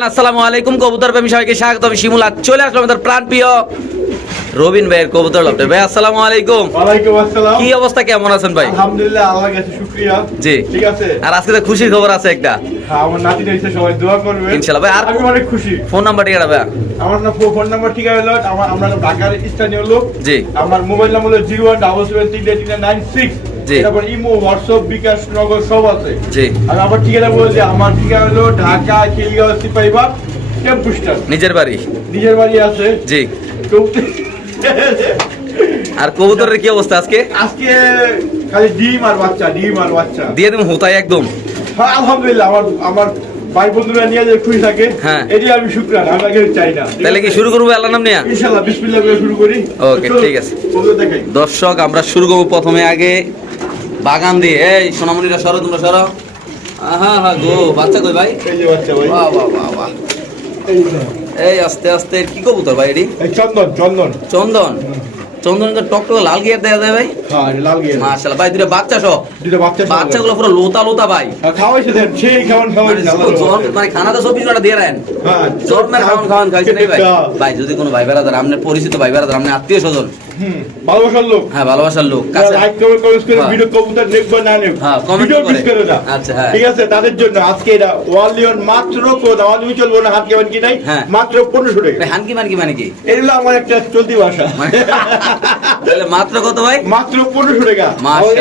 আসসালামু আলাইকুম কবুতর প্রেমী সবাইকে স্বাগত আমি শিমুল চলে আসলাম আমাদের প্রাণ প্রিয় রবিন ভাইয়ের কবুতর লাভটে ভাই আসসালামু আলাইকুম। কি অবস্থা কেমন আছেন ভাই? আলহামদুলিল্লাহ জি। ঠিক আছে? আর আজকে তো খুশির খবর আছে একটা। হ্যাঁ, আমার ফোন নাম্বার ঠিকানা ভাই আমার না ফোন নাম্বার ঠিকানা হলো আমার আমরা ঢাকার স্থানীয় লোক। জি। আমার মোবাইল নাম্বার হলো 017733996 তারপর ইমো হোয়াটসঅ্যাপ বিকাশ নগর সব আছে। জি। আর আমার ঠিকানা বলছি আমার ঠিকানা হলো ঢাকা খিলগাঁও স্ট্যান্ড। নিজের বাড়ি? নিজের বাড়ি আছে। জি। আর কবুতরের কি অবস্থা আজকে? আজকে খালি ডিম আর বাচ্চা ডিম আর বাচ্চা। দিয়ে দেবো হুতাই একদম। হ্যাঁ আলহামদুলিল্লাহ আমার আমার ভাই বন্ধুরা নিয়ে যে খুশি থাকে হ্যাঁ। এটি আমি শুক্রান আমি আগে চাই না। তাহলে কি শুরু করব আল্লাহ নাম নিয়ে? ইনশাআল্লাহ বিসমিল্লাহ করে শুরু করি। চলো, ঠিক আছে। দেখাই। দর্শক আমরা শুরু করব প্রথমে আগে। বাগান দিয়ে। এই সোনামণিরা সরো তোমরা সরো। হ্যাঁ হ্যাঁ গো বাচ্চা কই ভাই? এই যে বাচ্চা ভাই। বাহ বাহ বাহ বাহ। এই আস্তে আস্তে কি কবুতর ভাই এটি? চন্দন চন্দন। চন্দন। চন্দন তো টক টক লাল গিয়ার যায় ভাই। হ্যাঁ লাল গিয়ে মাশাআল্লাহ। ভাই দুটো বাচ্চা সহ। দুটো বাচ্চা। বাচ্চাগুলো পুরো লোতা লোতা ভাই। হ্যাঁ, খাওয়াইছে দেন সেই খাওয়ান মানে খাওয়াইছে। মানে খানা তো চব্বিশ ঘণ্টা দিয়ে রাখেন। হ্যাঁ খাওয়ান খাওয়ান খাইছে নাই ভাই। ভাই যদি কোনো ভাই বেড়াদার আপনার পরিচিত ভাই বেড়াদার আপনার আত্মীয় স্বজন ভালোবাসার লোক। হ্যাঁ ভালোবাসার লোক কাছে। লাইক কমেন্ট কমেন্ট করে হ্যাঁ। ভিডিও কবুতর নেক না নেক হ্যাঁ, comment করে। না আচ্ছা, হ্যাঁ। ঠিক আছে তাদের জন্য আজকে এটা ওয়াল মাত্র কোন আমার তুমি চলবো না হাত কেমন কি নাই? হ্যাঁ। মাত্র টাকা। মানে কি? এগুলো আমার একটা চলতি ভাষা। মানে তাহলে মাত্র কত ভাই? মাত্র পনেরোশো টাকা।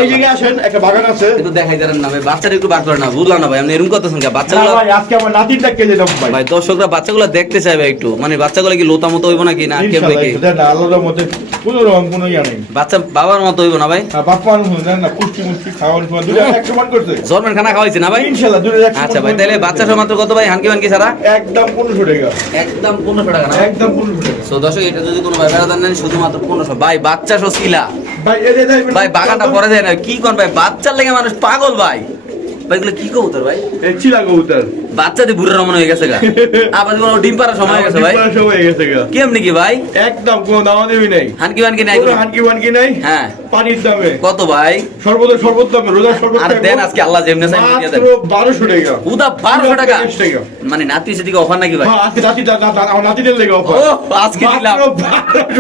এই জায়গায় আসেন একটা বাগান আছে। একটু দেখাই দেন না ভাই বাচ্চাটা একটু বার করে না বুঝলাম না ভাই আপনি এরকম করতেছেন কে না বাচ্চাগুলো ভাই আজকে আমার নাতিনটা কেটে দাম ভাই। ভাই দর্শকরা বাচ্চাগুলো দেখতে চাইবে একটু। মানে বাচ্চাগুলো কি লোতা মতো হইব নাকি না কেমনে কি? না, আল্লাহর মতে কোনো কোনো ইয়া নেই। বাচ্চা বাবার মতো হইব না ভাই? আর বাপ মানুষ হলো, দেন না পুষ্টি মুষ্টি খাওয়ার সময় দুটো এক সমান করছে। জন্মের খানা খাওয়াইছে না ভাই? ইনশাল্লাহ দুটো এক আচ্ছা ভাই তাহলে বাচ্চা সহ মাত্র কত ভাই? হানকি মানকি ছাড়া? একদম পনেরোশো টাকা। একদম পনেরোশো টাকা না? একদম পনেরোশো টাকা। সো দর্শক এটা যদি কোনো ভাই বেড়াদার নেন শুধুমাত্র পনেরোশো। ভাই বাচ্চা সহ শিলা। ভাই এদের ভাই বাগানটা পরে যায় না। কি কোন ভাই? বাচ্চার লেগে মানুষ পাগল ভাই। ভাই এগুলো কি কবুতর ভাই? চিলা কবুতর। বুড়ের রমন হয়ে গেছে গা। আবার জীবন ডিম সময় হয়ে গেছে ভাই। সময় হয়ে গেছে গা। কেমনি কি ভাই? একদম কোনো দামা দেবি নাই। হানকি মানকি নাই হানকি বানকি নাই। হ্যাঁ। পানির দামে। কত ভাই? সর্বদা সর্বোচ্চ দামে রোজার সর্বোচ্চ আর দেন আজকে আল্লাহ যেমনে চাই দিয়ে দেন। মাত্র বারোশো টাকা। উদা টাকা? মানে নাতি সেদিকে অফার নাকি ভাই? হ্যাঁ, আজকে নাতি দা- লেগে। ও আজকে দিলাম।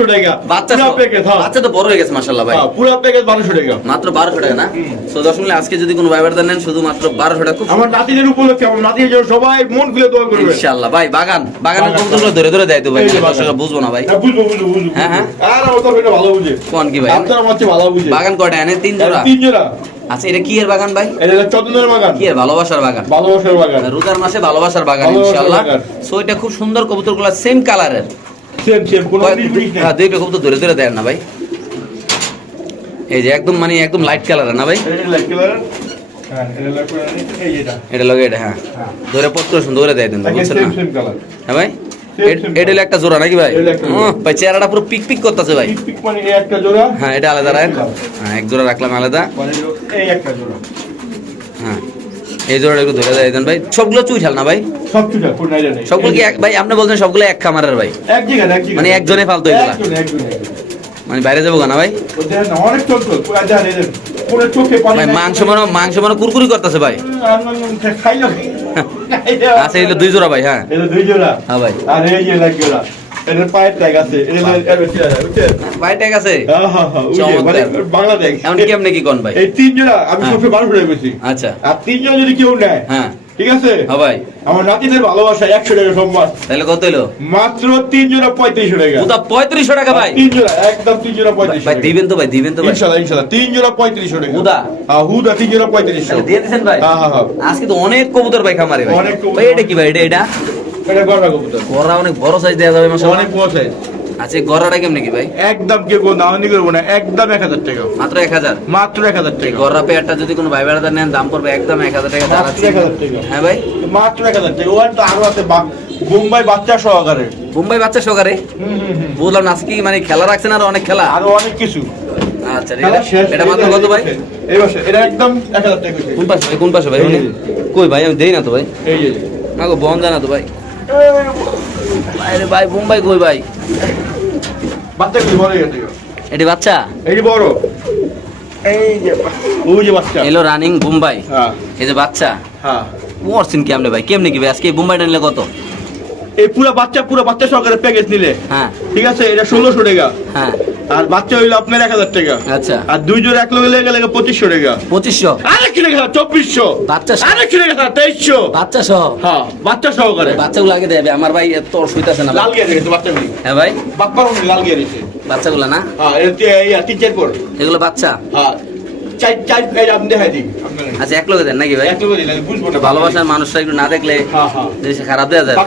টাকা। বাচ্চা হ্যাঁ। বাচ্চা তো বড় হয়ে গেছে মাশাল্লাহ ভাই। পুরা প্যাকেজ বারোশো টাকা। মাত্র বারোশো টাকা না? সো দর্শক আজকে যদি কোনো ভাই দেন নেন শুধু মাত্র বারোশো টাকা আমার নাতিদের উপলক্ষে আমার জন্য সবাই মন খুলে দোয়া করবে ইনশাআল্লাহ। ভাই বাগান বাগানের। কবুতরগুলো ধরে ধরে দেয় তো ভাই। দর্শকরা বুঝব না ভাই। বুঝব বুঝব বুঝব হ্যাঁ, হ্যাঁ। আর তো এটা ভালো বুঝে। কোন কি ভাই? আপনার চেয়ে ভালো বুঝে। বাগান কয়টা? এনে তিন জোড়া? তিন জোড়া। আচ্ছা এটা কি এর বাগান ভাই? এটা চন্দনের বাগান। কি এর? ভালোবাসার বাগান। ভালোবাসার বাগান। রোজার মাসে ভালোবাসার বাগান ইনশাআল্লাহ। সো এটা খুব সুন্দর কবুতরগুলো সেম কালারের সেম সেম কোনো হ্যাঁ দুইটা কবুতর ধরে ধরে দেন না ভাই। এই যে একদম মানে একদম লাইট কালারের না ভাই? লাইট কালার এটা লগে এটা হ্যাঁ। হ্যাঁ। ধরে পত্র সুন্দর দেয় দেন বুঝছেন না? হ্যাঁ ভাই? এটা একটা জোড়া নাকি ভাই? ভাই চেহারাটা পুরো পিক পিক করতেছে ভাই। মানে হ্যাঁ এটা আলাদা হ্যাঁ এক জোড়া রাখলাম আলাদা। এই একটা জোড়া। হ্যাঁ এই জোড়াটা একটু ধরে দেয় দেন ভাই। সবগুলো চুই ঠাল না ভাই? সবগুলো কি ভাই আপনি বলছেন সবগুলো এক খামারের ভাই? মানে একজনে ফালতু এগুলা? মানে বাইরে যাব না ভাই? মাংস মনে মাংস মনে কুরকুরি করতেছে ভাই। আচ্ছা এগুলো দুই জোড়া ভাই হ্যাঁ। দুই জোড়া। হ্যাঁ ভাই। আর এই যে জোড়া কি কোন এই তিন জোড়া আমি। সবসময় আচ্ছা। আর তিন জোড়া যদি কেউ নেয় হ্যাঁ। ঠিক আছে? হ্যাঁ ভাই। আমার নাতিদের ভালোবাসা একশো টাকা সম্মান তাহলে কত হলো? মাত্র তিন জোড়া পঁয়ত্রিশশো টাকা। ওটা পঁয়ত্রিশশো টাকা ভাই। তিন জোড়া একদম তিন জোড়া ভাই পঁয়ত্রিশশো ভাই দিবেন তো ভাই দিবেন তো ইনশাল্লাহ ইনশাল্লাহ তিন জোড়া পঁয়ত্রিশশো টাকা। হুদা? হ্যাঁ হুদা তিন জোড়া পঁয়ত্রিশশো দিয়ে দিছেন ভাই। হ্যাঁ হ্যাঁ হ্যাঁ। আজকে তো অনেক কবুতর ভাই খামারে ভাই। অনেক এটা কি ভাই? এটা এটা? এটা গড়া কবুতর। গড়া অনেক বড় সাইজ দেওয়া যাবে অনেক বড় size। আচ্ছা গড়াটা কেমনে কি ভাই? একদম কেউ কোনো দামানি করব না একদম এক হাজার টাকা। মাত্র এক হাজার? মাত্র এক হাজার এই টাকা। গড়া পেয়ারটা যদি কোনো ভাই বেড়াদার নেন দাম পড়বে একদম এক হাজার টাকা মাত্র দাঁড়াচ্ছে। এক হাজার টাকা। হ্যাঁ ভাই? মাত্র এক হাজার টাকা। ওয়ান তো আরও আছে বোম্বাই বাচ্চা সহকারে। মুম্বাই বাচ্চা সকারে হুম, হুম, হুম। না আজকে মানে খেলা রাখছেন আর অনেক খেলা? আরও অনেক কিছু। আচ্ছা আছে। এটা মাত্র কত ভাই? এই বছর এটা একদম এক হাজার টাকা। কোন পাশে ভাই কোন পাশে ভাই। কই ভাই আমি দেই না তো ভাই। এই যে। না গো বন্ধ না তো ভাই। আরে ভাই মুম্বাই কই ভাই? বাচ্চা কি বড় গেছে এটি বাচ্চা? এটি বড়। এই যে ওই যে বাচ্চা। এলো রানিং মুম্বাই হ্যাঁ। এই যে বাচ্চা। হ্যাঁ। পড়ছেন কেমনে ভাই? কেমনে কি ভাই? আজকে মুম্বাইটা নিলে কত? এই পুরো বাচ্চা পুরো বাচ্চা সহকারে প্যাকেজ নিলে। হ্যাঁ। ঠিক আছে? এটা ষোলোশো টাকা। হ্যাঁ। আর বাচ্চা হইল আপনার এক হাজার টাকা। আচ্ছা। আর দুই জোড়া এক লোক লেগে লেগে পঁচিশশো টাকা। পঁচিশশো? চব্বিশশো। বাচ্চা সহ- তেইশশো। বাচ্চা সহ? হ্যাঁ বাচ্চা সহকারে। বাচ্চাগুলো আগে দেবে আমার ভাই এত অসুবিধা না। লাল গিয়ে রেখেছে বাচ্চাগুলি। হ্যাঁ ভাই। বাপ্পার লাল গিয়ে রেখেছে বাচ্চাগুলো না? হ্যাঁ তিন চার পর। এগুলো বাচ্চা? হ্যাঁ আচ্ছা এক লোকে দেন নাকি ভাই? ভালোবাসার মানুষটা একটু না দেখলে হ্যাঁ হ্যাঁ। খারাপ দেওয়া যায়।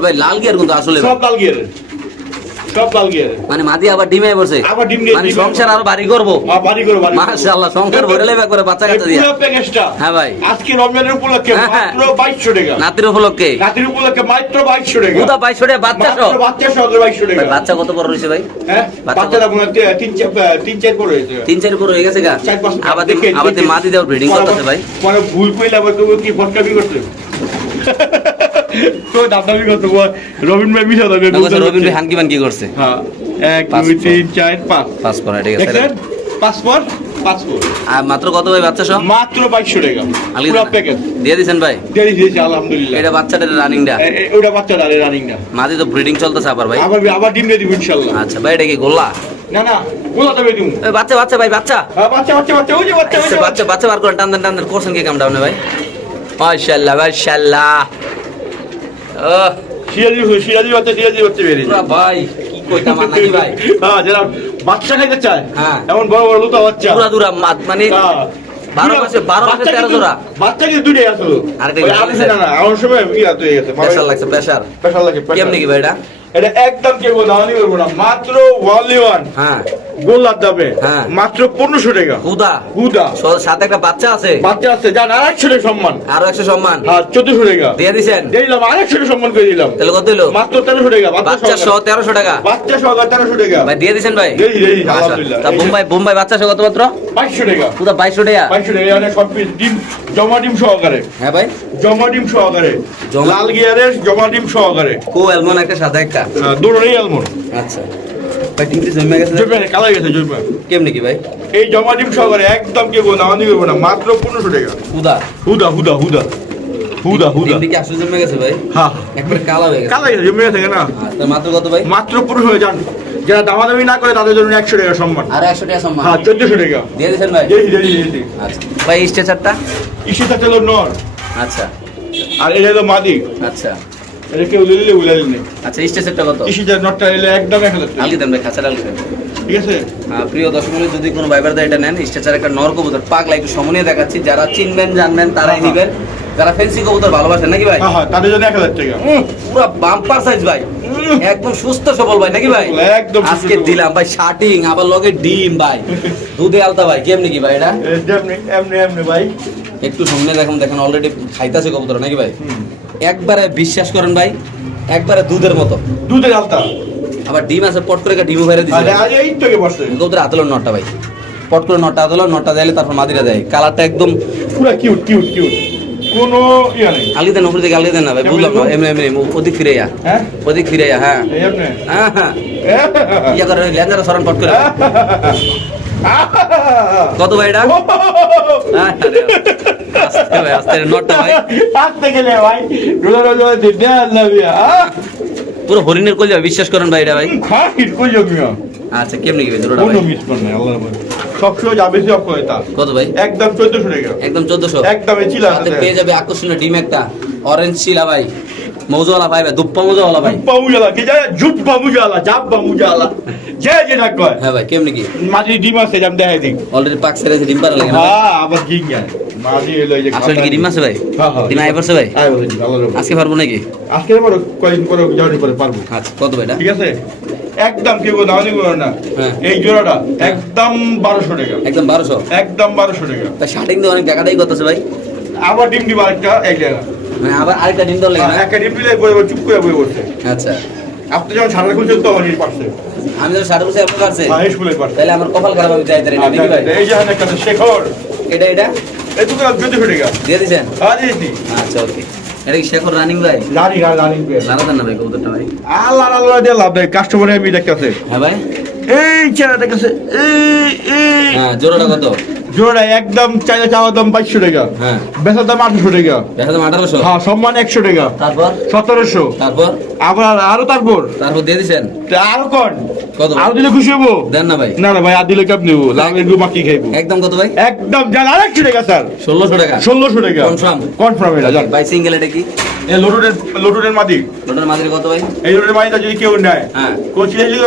ভাই লাল গিয়ার কিন্তু আসলে সব লাল গিয়ে সব লাল মানে মাদি আবার ডিমে পড়ছে আবার ডিম মানে সংসার আরও বাড়ি করব। হ্যাঁ বাড়ি করো বাড়ি মাশাআল্লাহ সংসার ভরে লেবে করে বাচ্চা কাচ্চা দিয়া। পুরো প্যাকেজটা হ্যাঁ ভাই। আজকে রমজানের উপলক্ষে হ্যাঁ, হ্যাঁ। মাত্র টাকা। নাতির উপলক্ষে। রাতের উপলক্ষে মাত্র টাকা। টাকা বাচ্চা সহ। বাচ্চা সহ টাকা। বাচ্চা কত বড় রয়েছে ভাই? হ্যাঁ বাচ্চা মনে তি- তিন চার তিন চার করে হয়েছে। তিন চার উপর হয়ে গেছে গা। আবার দেখে আবার মাদি দেওয়ার ব্রিডিং করতেছে ভাই। পরে ভুল কইলে আবার কি ফটকা বি করতে তো দাদাবি করতে রবীন্দ্র ভাই মিশা থাকে না, বলছে রবীন্দ্র হানকি বান কি করছে। হ্যাঁ এক দুই তিন চার পাঁচ। করা ঠিক আছে পাসপোর্ট পাসপোর্ট আর মাত্র কত ভাই বাচ্চা সহ? মাত্র টাকা। পুরো। প্যাকেজ দিয়ে ভাই? দেরি দিয়েছি আলহামদুলিল্লাহ। এটা রানিংটা ওটা রানিংটা মাদি তো ব্রিডিং চলতেছে আবার ভাই। আবার আবার ডিম দিয়ে দিব ইনশাল্লাহ। আচ্ছা ভাই এটা কি গোল্লা? না না গোলা দেবে তুমি বাচ্চা বাচ্চা ভাই বাচ্চা। বাচ্চা বাচ্চা বাচ্চা ওই যে বাচ্চা আচ্ছা, বাচ্চা বাচ্চা বার করেন টান দেন টান করছেন কি কাম ডাউনে ভাই? মাশাআল্লাহ মাশাআল্লাহ। সিরাজি সিরাজি বাচ্চা শিয়ালি বাচ্চা বেরিয়ে পুরা ভাই কি কইতাম আর ভাই? হ্যাঁ যারা বাচ্চা খাইতে চায় হ্যাঁ। এমন বড় বড় লুতা বাচ্চা। দুরা মাত মানে হ্যাঁ। বারো মাসে বারো মাসে তেরো জোড়া বাচ্চা কিন্তু দুটাই আসলো আরেকটা ওই কি আপনি আছে? না না আমার সময় ইয়া তো হয়ে গেছে। প্রেশার লাগছে প্রেশার প্রেশার লাগে কেমনি কি ভাই এটা? এটা একদম কে আমি বলব না মাত্র ওয়ানলি ওয়ান হ্যাঁ। গোলার দামে হ্যাঁ। মাত্র পনেরোশো টাকা। হুদা। হুদা। সাথে একটা বাচ্চা আছে। বাচ্চা আছে যান আর একশো টাকা সম্মান। আরও একশো সম্মান। আর চোদ্দশো টাকা। দিয়ে দিছেন? দিয়ে দিলাম আর একশো সম্মান করে দিলাম। তাহলে কত হইল মাত্র তেরোশো টাকা বাচ্চা সহ তেরোশো টাকা। বাচ্চা সহকার তেরোশো টাকা। ভাই দিয়ে দিছেন ভাই? আচ্ছা। তা বোম্বাই বোম্বাই বাচ্চা সহ কত মাত্র? বাইশশো টাকা। পুরো বাইশশো টাকা। বাইশশো টাকা এখানে সব ডিম জমা ডিম সহকারে। হ্যাঁ ভাই। জমা ডিম সহকারে। লাল গিয়ারের জমা ডিম সহকারে। কো অ্যালমন একটা সাদা একটা। দুটোরই আলমন আচ্ছা। ভাই ডিমটি জমে গেছে জমে কালা গেছে জমে। কেমনি কি ভাই? এই জমা ডিম সহকারে একদম কেউ না আমি করব না মাত্র পনেরোশো টাকা। হুদা? হুদা হুদা হুদা। হুদা হুদা। ডিমটি কি আসলে জমে গেছে ভাই? হ্যাঁ একবারে কালা গেছে। কালা গেছে জমে গেছে না মাত্র কত ভাই? মাত্র পনেরোশো যান। যারা দামাদামি না করে তাদের জন্য একশো টাকা সম্মান। আর একশো টাকা সম্মান। হ্যাঁ চোদ্দশো টাকা। দিয়ে দিয়েছেন ভাই? এই এই এই আচ্ছা ভাই নর। আচ্ছা। আর এটা হলো মাদি। আচ্ছা। এটা কেউ লিলে উলাইল নেই। আচ্ছা স্ট্রেচারটা কত? ইসিটা নটটা এলে একদম এক হাজার আলগি দেন ভাই খাঁচাটা আলগি দেন ঠিক আছে? প্রিয় দর্শক যদি কোনো ভাইবার এটা নেন স্টেচার একটা নর কবুতর পাগলা একটু সমনিয়ে দেখাচ্ছি। যারা চিনবেন জানবেন তারাই নেবেন নিবেন। যারা ফেন্সি কবুতর ভালোবাসেন নাকি ভাই? হ্যাঁ হ্যাঁ তাদের জন্য এক হাজার টাকা। পুরো বাম্পার সাইজ ভাই। একদম সুস্থ সবল ভাই নাকি ভাই? একদম আজকে দিলাম ভাই শার্টিং আবার লগে ডিম ভাই। দুধে আলতা ভাই কেমনি কি ভাই এটা? এমনি এমনি এমনি ভাই। একটু সামনে দেখুন দেখেন অলরেডি খাইতাছে কবুতর নাকি ভাই? একবারে বিশ্বাস করেন ভাই একবারে দুধের মতো। দুধের আলতা। আবার ডিম আছে পট করে ডিমও ফেরে আর দিচ্ছে আজ এই থেকে বসছে কবুতর আতলো নটটা ভাই। পট করে নটটা আতলো নটটা দিলে তারপর মাদিরা দেয়। কালারটা একদম পুরা কিউট কিউট কিউট কোনো ইয়া নেই। আলি দেন উপরে দিকে আলি দেন না ভাই বুঝলাম না এমনি এমনি ওদিক ফিরে যা হ্যাঁ? ওদিক ফিরে যা হ্যাঁ। হ্যাঁ হ্যাঁ। ইয়া করে লেন্দারা সরান পট করে। কত ভাই এটা? হ্যাঁ, পুরো হরিণের কল যাবে বিশ্বাস করেন ভাই এটা ভাই। কই আচ্ছা কেমনি কি ভাই? মিস আল্লাহর সবসময় যাবে সব করে তা। কত ভাই? একদম চোদ্দশো টাকা। একদম চোদ্দশো? একদম চিলা সাথে পেয়ে যাবে আকর্ষণীয় ডিম একটা। অরেঞ্জ শিলা ভাই। মৌজওয়ালা ভাই ভাই দুপ্পা মৌজওয়ালা ভাই। জুব্বা মুজালা কি যায় জুব্বা মুজালা জাব্বা মুজালা যে যেটা কয়। হ্যাঁ ভাই কেমনি কি? মাঝে ডিম আছে জাম দেখাই দিক অলরেডি পাক সেরে ডিম পারা লাগে হ্যাঁ আবার কি জ্ঞান আসলে কি ডিম আছে ভাই? হ্যাঁ। ডিম আই পড়ছে ভাই? আয় বলে দিন, আল্লাহর রহমতে। আজকে পারব নাকি? আজকে পরে কয়েকদিন পরে যাওয়ার পরে পারব। আচ্ছা কত ভাই ঠিক আছে? একদম কেউ দাওয়ানি করো না। এই জোড়াটা একদম বারোশো টাকা। একদম বারোশো? একদম বারোশো টাকা। তা শার্টিং দিয়ে অনেক টাকাটাই করতেছে ভাই। আবার ডিম দিবা একটা এক টাকা মানে আবার আরেকটা ডিম দেওয়ার লাগে একটা ডিম দিলে চুপ করে আচ্ছা। আপনি যখন সারা খুলছেন এই পারছে। আমি তো ষাট বছর আপনার হ্যাঁ পারছে। তাহলে আমার কপাল খারাপ আমি তাই ভাই। এই যে শেখর। এটা এটা? চোদ্দশো টাকা দিয়ে দিছেন? হ্যাঁ দিয়েছি আচ্ছা ওকে। এটা কি শেখর রানিং ভাই? জানি না জানি জানা দেন না ভাই কবুতরটা ভাই? আল্লাহ আল্লাহ দিয়ে লাভ নেই। কাস্টমারে আমি দেখতেছে। হ্যাঁ ভাই। এই চেহারা দেখতেছে। এই এই। হ্যাঁ কত? জোড়া একদম চাইলে চাওয়ার দাম বাইশশো টাকা। হ্যাঁ। বেচার দাম আটশো টাকা। আঠারোশো? হ্যাঁ সম্মান একশো টাকা। তারপর? সতেরোশো। তারপর? আবার আরও তারপর? তারপর দিয়ে দিছেন? তা আরও কন? কত? আরও দিলে খুশি হব? দেন না ভাই। না না ভাই আর দিলে কাপ নেব লাভের গু মাকি খাইবো। একদম কত ভাই? একদম জান আরেকশো টাকা স্যার। ষোলোশো টাকা। ষোলোশো টাকা। Confirm? কনফার্ম এটা জান। ভাই সিঙ্গেল এটা কি? এই লোটুরের লোটুরের মাদি। লোটার মাঝে কত ভাই? এই লোটুরের মাদিটা যদি কেউ নেয় হ্যাঁ। কোচিলে যদি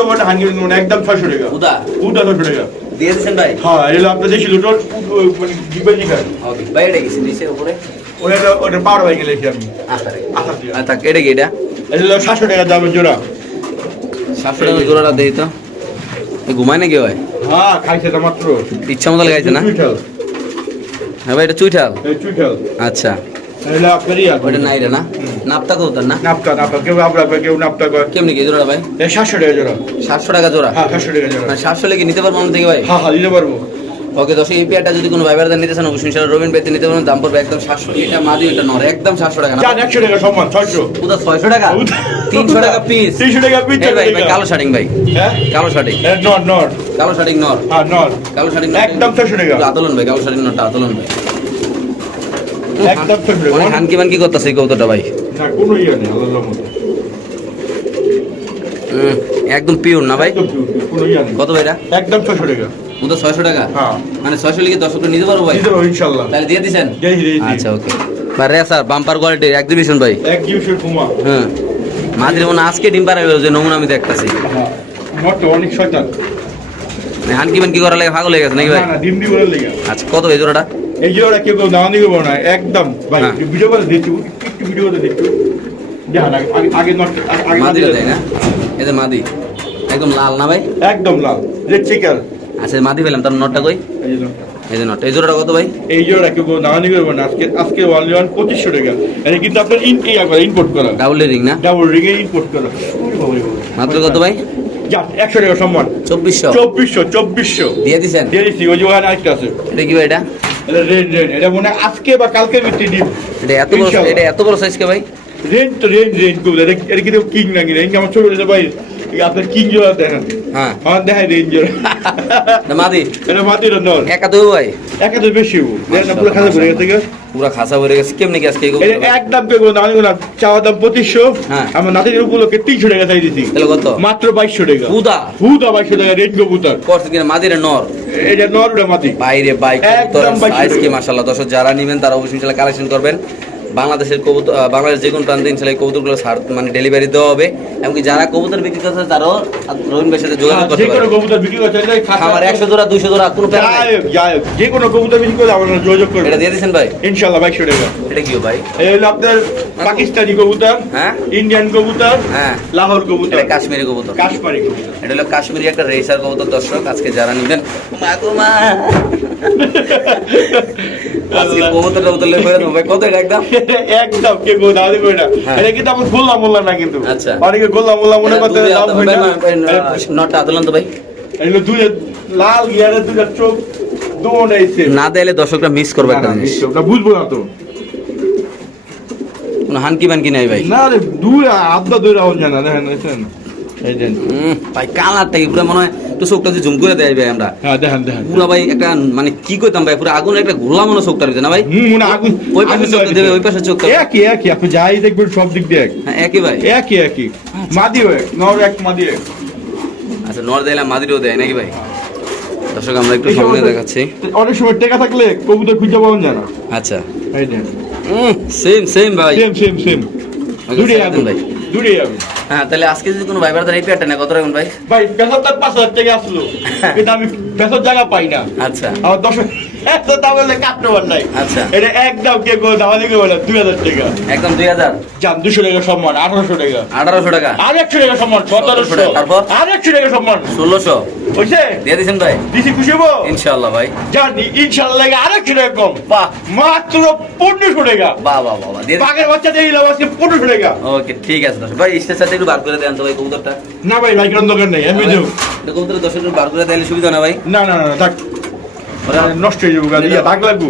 মানে একদম ছয়শো টাকা। উদা? উটা ছয়শো টাকা। দিয়ে দিছেন ভাই? হ্যাঁ এটা আপনার দেশি লোটর মানে জিবের জিগার ওকে ভাই এটা কি নিচের উপরে? ওটা ওটা পাওয়ার বাইকে লেখি আমি? আচ্ছা রে ঠিক আছে। এটা কি এটা? এটা হলো সাতশো টাকা দামের জোড়া। সাতশো টাকা জোড়াটা দেই তো। ঘুমায় নাকি ভাই? হ্যাঁ খাইছে এটা মাত্র। ইচ্ছা মতো লাগাইছে না? হ্যাঁ ভাই এটা চুইঠাল? আচ্ছা। এটা ওইটা নাই না? নাপতা কত না? নাপতা নাপতা। কেউ আপনার কেউ নাপতা কয় কেমনি কি জোড়া ভাই? এই সাতশো টাকা জোড়া। সাতশো টাকা জোড়া? হ্যাঁ সাতশো টাকা জোড়া। মানে সাতশো লেগে নিতে পারব আমাদের থেকে ভাই? হ্যাঁ হ্যাঁ দিতে পারব। ওকে দশ এই পেয়ারটা যদি কোনো ভাইবারদার নিতে চান অবশ্যই সেটা রবিন পেতে নিতে পারবেন। দাম পড়বে একদম সাতশো। এটা মাদি এটা নর একদম সাতশো টাকা না? একশো টাকা সম্মান ছয়শো। ছয়শো টাকা? তিনশো টাকা পিস তিনশো টাকা পিস ভাই ভাই কালো শার্টিং ভাই। হ্যাঁ? কালো শার্টিং নট নট কালো শার্টিং নর। হ্যাঁ নট কালো শার্টিং একদম 600 টাকা। আতলন ভাই কালো শার্টিং নরটা আতলন ভাই। একদম 600 টাকা। অনেক হানকি মানকি করতেছে এই কৌতোটা ভাই। না কোনো ইয়ে নেই আল্লাহর মতো একদম পিওর না ভাই? ইয়ে কত ভাইরা একদম ছয়শো টাকা। ওটা ছয়শো টাকা? হ্যাঁ। মানে ছয়শো লিখে দশটা নিতে পারব ভাই? ইনশাল্লাহ। তাহলে দিয়ে দিছেন? দিয়েছি, দিয়েছি। আচ্ছা ওকে ভাই রেসার বাম্পার কোয়ালিটির এক্সিবিশন ভাই। এক কুমা হ্যাঁ মাঝে মনে আজকে ডিম যে নমুনা আমি দেখতেছি। হ্যাঁ। নটটা অনেক শয়তান। মানে করার লাগে হয়ে গেছে নাকি ভাই? ডিম ডিম আচ্ছা কত জোড়াটা? এই কেউ না একদম। ভাই। ভিডিও করে দেখছি একটু ভিডিও করে দেখছি দেখেন আগে আগে- আগে আগে দেয় না এই মাদি একদম লাল না ভাই? একদম লাল রেড চিকেন। আচ্ছা মাদি পেলাম তার নটটা কই? এই যে নটটা। এই যে নটটা এই জোড়াটা কত ভাই? এই যে কেউ কেউ দাওয়া না আজকে আজকে ওয়ান ওয়ান পঁচিশশো টাকা। এটা কিন্তু আপনার ইন করা ইম্পোর্ট করা। ডাবল রিং না? ডাবল করা। বাবা। মাত্র কত ভাই? একশো টাকা সম্মান। চব্বিশশো। চব্বিশশো চব্বিশশো। দিয়ে দিছেন? দিয়ে দিচ্ছি ওই যে আরেকটা আছে। এটা কি ভাই এটা? এটা রেন রেন এটা মনে আজকে বা কালকে ভিত্তি ডিম। এটা এত বড় এটা এত বড় সাইজ কে ভাই? রেন তো রেন রেন করবে এটা এটা কিন্তু কিং নাকি রেন আমার ছোট ছোট ভাই আপনার কিং জোড়া দেখেন। হ্যাঁ। আমার দেখায় রেন জোড়া। এটা মাদি। এটা মাদি নন একা তো ভাই। একা তো বেশি হব। দেখেন পুরো খাতা ভরে গেছে। পুরা খাসা ভরে গেছে। কেমনি কি আজকে? একদম দামি না চাওয়া দাম পঁচিশশো। হ্যাঁ। আমার নাতির উপলক্ষে তিনশো টাকা চাই দিছি। তাহলে কত? মাত্র বাইশশো টাকা। হুদা? হুদা বাইশশো টাকা রেন কবুতর। করছে কিনা? মাদিরে নর। এটা নর মাটি বাইরে বাইক একদম বাইশ সাইজ কি টাকা। মাশাআল্লাহ। দর্শক যারা নেবেন তারা অবশ্যই কালেকশন করবেন। বাংলাদেশের কবুতর বাংলাদেশ যে কোনো প্রান্তে ইনশাআল্লাহ এই কবুতরগুলো মানে ডেলিভারি দেওয়া হবে। এমনকি যারা কবুতর বিক্রি করছে তারাও রহিম ভাইয়ের সাথে যোগাযোগ করতে পারে কবুতর বিক্রি খাতা- আমার একশো জোড়া দুইশো জোড়া কোনো যে কোনো কবুতর বিক্রি করে আপনারা যোগাযোগ করবেন। এটা দিয়ে দিয়েছেন ভাই? ইনশাল্লাহ বাইশশো টাকা এটা কি ভাই? এই হলো আপনার পাকিস্তানি কবুতর হ্যাঁ? ইন্ডিয়ান কবুতর হ্যাঁ। লাহোর কবুতর। এটা কাশ্মীরি কবুতর। কাশ্মীরি কবুতর। এটা হলো কাশ্মীরি একটা রেসার কবুতর দর্শক আজকে যারা নেবেন মা গো মা। আজকে কবুতর কবুতর লেগে ভাই। কত এটা একদম? একদম কে গো দাদি দিবে না। এটা কিন্তু আমি গোল্লা মোল্লা না কিন্তু। আচ্ছা। অনেকে গোল্লা মোল্লা মনে করতে দাম আদা- ভাই, না। ভাই, ভাই, নটটা আদলান তো ভাই। এগুলো দুই লাল গিয়ারে দুধের চোখ দুটো এসে না দিলে দর্শকরা মিস করবে একটা জিনিস। বুঝব না তো। কোনো হানকি বানকি নাই ভাই। না রে দুই আধা দুই রাউন্ড জানা দেখেন। ভাই কালারটা কি পুরো মনে হয় একটু চোখটা যে জুম করে দেয় ভাই আমরা। হ্যাঁ দেখেন দেখেন। পুরো ভাই একটা মানে কি কইতাম ভাই পুরো আগুন একটা ঘোলা মনে চোখটার ভিতরে না ভাই? মনে আগুন ওই পাশে দেওয়া দেবে ওই পাশে চোখটা। একই একই আপনি যাই দেখবেন সব দিক দিয়ে হ্যাঁ একই ভাই। একই একই। মাদি এক নর এক মাদি এক। আচ্ছা নর দিলাম মাদিরেও দেয় নাকি ভাই? দর্শক আমরা একটু সামনে দেখাচ্ছি। অনেক সময় টেকা থাকলে কবুতর খুঁজে পাওয়া যায় না। আচ্ছা। সেম সেম ভাই। সেম সেম সেম দূরে যাবেন। ভাই। দূরে যাবেন হ্যাঁ তাহলে আজকে যদি কোনো ভাইবার এই পেয়ারটা না কত রাখুন ভাই? ভাই বেসর তার পাঁচ হাজার টাকা আসলো। এটা আমি বেসর জায়গা পাই না। আচ্ছা। আমার দশ এত দাম হলে কাটতে নাই। আচ্ছা। এটা একদম কে গো দাম দিকে বলে দুই হাজার টাকা। একদম দুই হাজার? যান দুশো টাকা সম্মান আঠারোশো টাকা। আঠারোশো টাকা? আর একশো টাকা সম্মান সতেরোশো টাকা, তারপর? আর একশো টাকা সম্মান। ষোলোশো? বুঝছে দিয়ে দিয়েছেন ভাই? দিছি খুশি হব? ইনশাল্লাহ ভাই। জানি ইনশাল্লাহ আর একশো টাকা কম। বাহ। মাত্র পনেরোশো টাকা। বাহ বাহ বাহ বাহ। বাঘের বাচ্চা দিয়ে দিলাম আজকে পনেরোশো টাকা। ওকে ঠিক আছে ভাই স্টেজ সাথে একটু বার করে দেন তো ভাই কবুতরটা। না ভাই ভাই দোকান নেই আমি দেবো। কবুতরের বার করে দিলে সুবিধা না ভাই? না না না থাক। ওরা- নষ্ট হয়ে যাব গাড়ি। দাগ লাগবো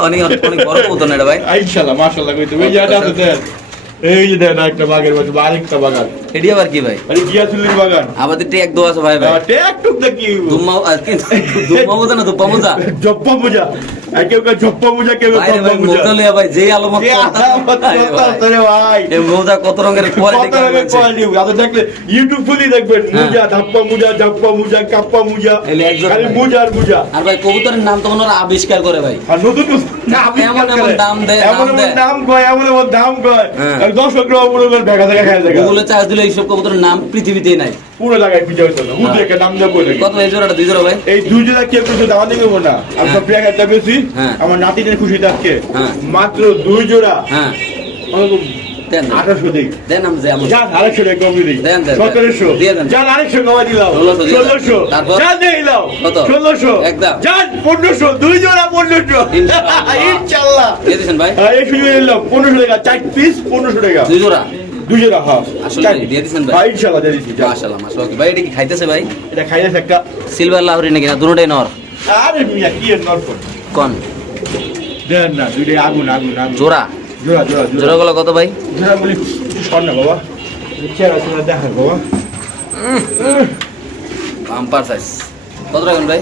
অনেক অনেক বড় হতো না এটা ভাই। ইনশাল্লাহ মাশাল্লাহ কইতে ওই যে এটা আছে দেন এই যে দেন একটা বাঘের বাচ্চা আরেকটা বাঘার এটি আবার কি ভাই? আরে গিয়াসুলের বাগান। আমাদের টেক দোয়া আছে ভাই ভাই। টেকটুক দেখি। দুম্মা আর কি দুম্মা মোজা না দুপ্পা মোজা? জপ্পা আর কেউ কেউ জপ্পা পূজা কেউ কেউ ভাই রে কপ্পা ভাই পূজা মোজা। লিয়া ভাই যে আলমত এ আলামত কত আছে রে ভাই। এই মোজা কত রঙের কোয়ালিটি কত রকমের quality, আপনি দেখলে ইউটিউব খুলেই দেখবেন হ্যাঁ। ধাপ্পা মুজা জাপ্পা মুজা কাপ্পা মুজা। খালি ভাই। আর মুজা। আর ভাই কবুতরের নাম তো ওনারা আবিষ্কার করে ভাই। আর নতুন নতুন এমন এমন দাম দেয়, এমন কয় এমন এমন দাম কয়। হ্যাঁ। আর দর্শক মনে করেন ভেগা থেকে খায় দেখা গুগলে চার্জ দিলে এইসব কবুতরের নাম পৃথিবীতেই নাই। পুরো জায়গায় খুঁজে হইতো না। বুঝলে একটা দাম দেবো কত এই জোড়াটা দুই জোড়া ভাই? এই দুই জোড়া কেউ কিছু দাওয়া দেবো না। আমি সব প্রিয়া একটা বেশি হ্যাঁ। আমার নাতিনের খুশি থাকছে। হ্যাঁ। মাত্র দুই জোড়া। হ্যাঁ। দেন দেন। আঠারোশো দিই দেন আমি যে আমার যান আরেকশো টাকা কমিয়ে দিই। দেন, দেন, দেন। সতেরোশো। দিয়ে দেন। যান আরেকশো কমাই দিলাম। ষোলোশো তারপর? যান দিয়ে দিলাম। কত? ষোলোশো। একদম। যান পনেরোশো দুই জোড়া পনেরোশো। ইনশাল্লাহ। দিয়ে দিয়েছেন ভাই। এই সুযোগ পনেরোশো টাকা। চার পিস পনেরোশো টাকা। দুই জোড়া। দুই জোড়া হ্যাঁ আসলে দিয়ে দিছেন ভাই? ইনশাল্লাহ দিয়ে যান। মাশাআল্লাহ মাশাআল্লাহ। ভাই এটা কি খাইতেছে ভাই? এটা খাইয়েছে একটা সিলভার লাহরি নাকি না? দুটোটাই নর। আরে মিয়া কি এর নরকট কোন? দেন না দুইটাই আগুন আগুন আগুন। জোড়া? জোড়া জোড়া জোড়া। গুলো কত ভাই? জোড়া বলি সর না বাবা চেহারা চেহারা দেখার বাবা। বাম্পার সাইজ কত রাখবেন ভাই?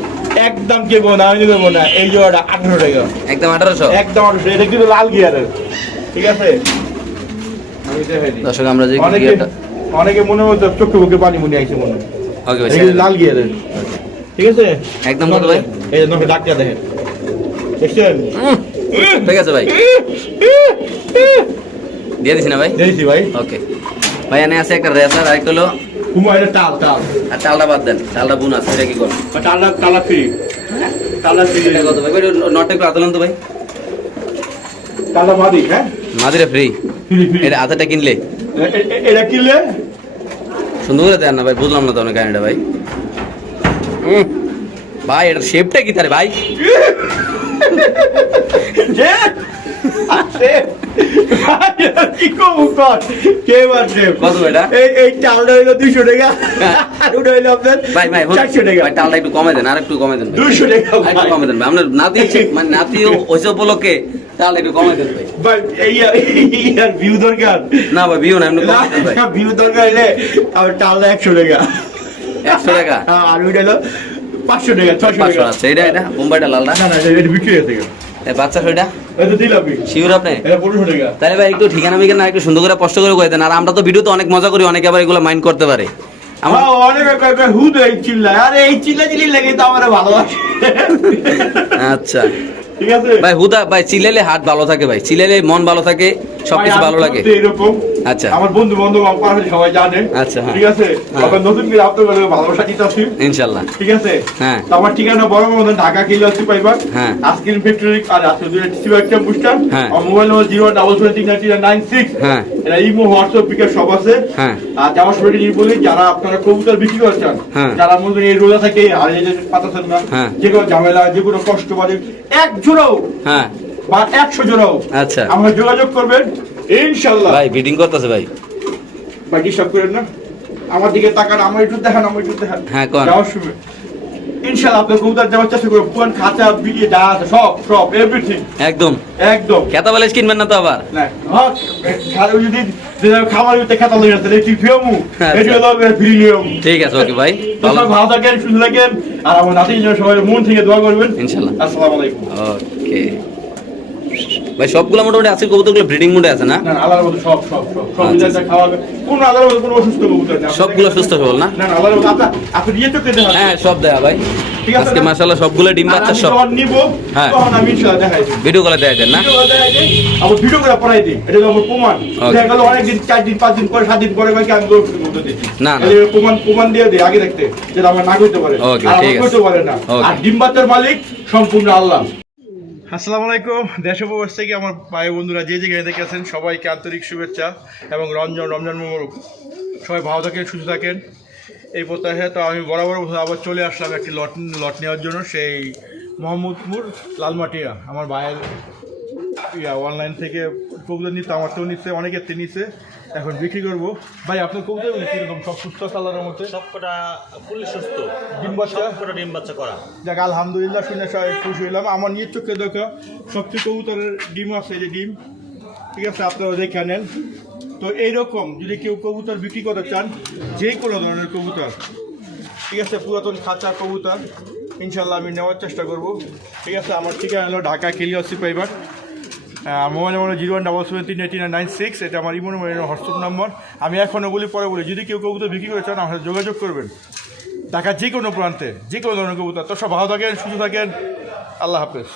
একদম কে বো না আমি দেবো না। এই জোড়াটা আঠারো টাকা। একদম আঠারোশো? একদম আঠারোশো এটা কিন্তু লাল গিয়ারের ঠিক আছে। দর্শক আমরা যে অনেকে গিয়ারটা অনেকে মনে হতো চোখে মুখে পানি মনে আইছে মনে হয়। ওকে ভাই। লাল গিয়ারের? ঠিক আছে? একদম কত ভাই? এই যে নখে ডাক্তার দেখেন। দেখছেন? ঠিক আছে ভাই। দিয়ে দিছি না ভাই? দেখছি ভাই। ওকে। ভাই এনে আছে একটা রেসার আর হলো এটা টাল টাল আর চালটা বাদ দেন। চালটা বুন আছে এটা কি করবেন বা টালা ফ্রি। টালা ফ্রি। কত ভাই? নটটা একটু আদলেন তো ভাই। টালা মাদি হ্যাঁ? মাদিরে ফ্রি এটা আধাটা কিনলে? এটা কিনলে? সুন্দর করে দেন না ভাই বুঝলাম না তো অনেক কাহিনিটা ভাই। ভাই এটার শেপটা কি তারে ভাই? কি কম কর? কে বাজে কত এটা? এই এই চালটা হইল 200 টাকা। আর ওটা হইল আপনার ভাই ভাই হল- 400 টাকা। ভাই টালটা একটু কমে দেন আর একটু কমে দেন। ভাই। 200 টাকা একটু কমে দেন আপনার নাতি মানে নাতি ওইসব উপলক্ষে তাহলে একটু কমে দেন ভাই। ভাই এই আর ভিউ দরকার। না ভাই বিউ না এমনি কমে দেন ভাই। ভিউ দরকার হইলে 100 টাকা। একশো টাকা? হ্যাঁ, আর ওইটা হলো 500 টাকা 600 পাঁচশো আছে এটা এটা মুম্বাইটা লালটা না? না এটা বিক্রি হয়ে গেছে বাচ্চা সেটা শিওর আপনি? এটা 1500 টাকা। তাহলে ভাই একটু ঠিকানা মিকানা একটু সুন্দর করে কষ্ট করে কয়ে দেন আর আমরা তো ভিডিওতে অনেক মজা করি অনেকে আবার এগুলো মাইন্ড করতে পারে। আমার আমার অনেক কয়েকবার হুদ এই চিল্লায়। আরে এই চিল্লা চিল্লি লাগে তো আমার ভালোবাসে। আচ্ছা। ঠিক আছে? ভাই হুদা ভাই চিলেলে হাত ভালো থাকে ভাই চিলেলে মন ভালো থাকে সবকিছু ভালো লাগে। এরকম। আচ্ছা। আমার বন্ধু পাশে সবাই জানে আচ্ছা, হ্যাঁ। ঠিক আছে হ্যাঁ। আবার নতুন করে আপনার ভালোবাসা দিতেছি ইনশাল্লাহ ঠিক আছে হ্যাঁ। তো আমার ঠিকানা বড় ঢাকা কিলো আছে পাইবার হ্যাঁ। আজকের ফ্যাক্টরি আর দুটো টিসি একটা বুস্টার হ্যাঁ। আমার মোবাইল নম্বর জিরো ডাবল তিন নাইন সিক্স হ্যাঁ। এটা ইমো হোয়াটসঅ্যাপ পিকার সব আছে হ্যাঁ। আর যাওয়ার সময় যদি বলি যারা আপনারা কবুতর বিক্রি করছেন হ্যাঁ। যারা মনে এই রোজা থেকে আর এই যে পাতাছেন না। যে কোনো ঝামেলা যে কোনো কষ্ট বাজে এক জোড়াও হ্যাঁ বা একশো জোড়াও আচ্ছা। আমরা যোগাযোগ করবেন ইনশাল্লাহ। ভাই বিডিং করতেছে ভাই। ভাই ডিস্টার্ব করেন না। আমার দিকে তাকান আমার একটু দেখান আমার একটু দেখান। হ্যাঁ, কোন? যাওয়ার সময়। ইনশাল্লাহ আপনার কবুতর দেওয়ার চেষ্টা করব পুরান খাঁচা যা আছে সব সব এভরিথিং একদম। একদম। খেতা বালিশ কিনবেন না তো আবার। না, খালি যদি খাবার খাতা ফিয়মু আচ্ছা। এটি হলো ফ্রি নিয়ম ঠিক আছে ওকে ভাই। ভালো। ভালো থাকেন সুন্দর থাকেন। আর আমার নাতি সবাই মন থেকে দোয়া করবেন। আসসালামু আলাইকুম। ওকে। ভাই সবগুলো মোটামুটি আছে কবুতরগুলো ব্রিডিং মোডে আছে না সব সব আচ্ছা, নেই সবগুলো সুস্থ সবল না হ্যাঁ সব দেয়া ভাই আজকে? মাশাআল্লাহ সবগুলো ডিম বাচ্চা সব নিবো, হ্যাঁ। আমি ইনশাআল্লাহ দেখাই ভিডিও কলে দেয়া দেন না ভিডিও করে দেখাই দিই, আবার ভিডিও করে পড়াই দিই। এটা হলো আমার প্রমাণ। দেখা গেলো অনেকদিন, চার দিন, পাঁচ দিন পরে, সাত দিন পরে ভাই আমি বলতে দিচ্ছি। না, না। এই প্রমাণ- প্রমাণ দিয়ে দিই আগে দেখতে, যেটা আমার না করতে পারে। আর ঠিক আছে। করতে পারে না। আর ডিম বাচ্চার মালিক সম্পূর্ণ আল্লাহ আসসালামু আলাইকুম। দেশ ও প্রবাস থেকে আমার ভাই বন্ধুরা যে যেখানে দেখেছেন সবাইকে আন্তরিক শুভেচ্ছা এবং রমজান রমজান মোবারক। সবাই ভালো থাকেন, সুস্থ থাকেন। এই প্রত্যাশায় তো আমি বরাবর আবার চলে আসলাম একটি লট লট নেওয়ার জন্য, সেই মোহাম্মদপুর লালমাটিয়া। আমার ভাইয়ের ইয়া অনলাইন থেকে কবুতর নিতে আমার তো নিচ্ছে অনেকের নিচ্ছে এখন বিক্রি করব। ভাই আপনার কবুতর কীরকম? সব সুস্থ কালারের মধ্যে? সবকটা ফুললি সুস্থ। ডিম বাচ্চা? সবকটা ডিম বাচ্চা করা। দেখ আলহামদুলিল্লাহ শুনে সবাই খুশি হইলাম। আমার নিজের চোখে দেখা সবচেয়ে কবুতরের ডিম আছে এই যে ডিম। ঠিক আছে আপনারা দেখে নেন। তো এইরকম যদি কেউ কবুতর বিক্রি করতে চান যে কোনো ধরনের কবুতর। ঠিক আছে পুরাতন খাঁচা কবুতর। ইনশাল্লাহ আমি নেওয়ার চেষ্টা করব। ঠিক আছে আমার ঠিকানা হলো ঢাকা কেলিয়াসি পাইবার mobile number zero one double seven তিন এইটি নাইন নাইন সিক্স, এটা আমার ইমো নম্বর হোয়াটসঅ্যাপ নম্বর। আমি এখনও বলি, পরে বলি, যদি কেউ কবুতর বিক্রি করে চান আমার সাথে যোগাযোগ করবেন। ঢাকার যে কোনো প্রান্তে, যে কোনো ধরনের কবুতর। তো সব ভালো থাকেন, সুস্থ থাকেন। আল্লাহ হাফেজ।